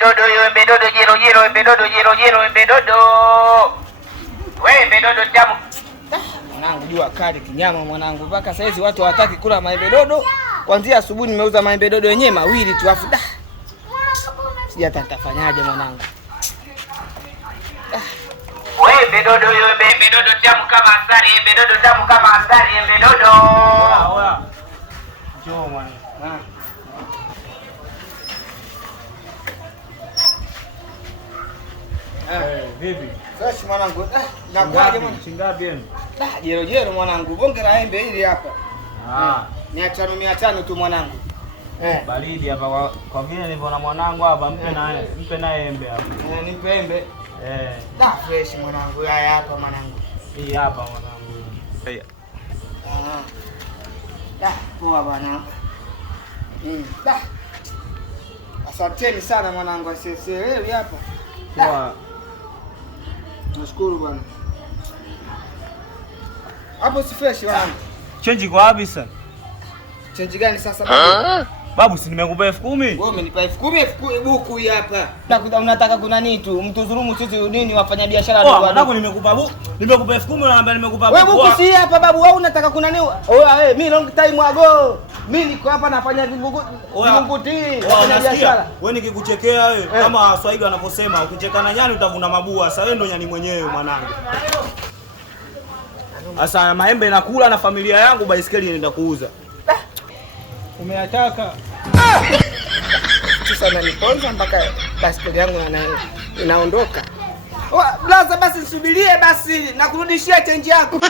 Bedodo yo bedodo jero bedodo. Wewe bedodo tamu. Mwanangu jua kali kinyama mwanangu. Mpaka saa hizi watu hawataki kula maembe dodo. Kuanzia asubuhi nimeuza maembe dodo yenyewe mawili tu afu sija nitafanyaje mwanangu. Wewe bedodo yo bedodo tamu kama asali, bedodo tamu kama asali, bedodo. Oya. Njoo mwana. Vipi? Fresh mwanangu. Nakwaje mwana? Shingapi yenu? Jero mwanangu. Bonge la embe hili hapa. 500 tu mwanangu. Baridi hapa kwa vile nilivyoona mwanangu hapa, mpe naye embe hapa. Nipe embe. Fresh mwanangu. Haya hapa mwanangu. Hii hapa mwanangu. Poa bwana. Asanteni sana mwanangu, asielewi hapa. Poa. Nashukuru bwana. Hapo si fresh bwana. Change iko wapi sasa? Change gani sasa babu? Babu si nimekupa 10,000. Wewe umenipa 10,000 buku hii hapa. Unataka kuna nini tu? Mtu dhulumu sisi nini wafanya biashara ndogo ndogo. Babu nimekupa 10,000 naambia nimekupa wewe buku si hapa babu, wewe unataka kuna nini? Wewe mimi long time ago. Mimi niko hapa nafanya vingunguti. Nafanya biashara. Wewe nikikuchekea wewe kama Waswahili wanavyosema ukicheka na nyani utavuna mabua. Sasa wewe ndo nyani mwenyewe mwanangu. Sasa maembe nakula na familia yangu, baisikeli inaenda kuuza. Umeyataka. Sasa naniponza mpaka baisikeli yangu inaondoka. Blaza basi nisubirie basi nakurudishia change yako.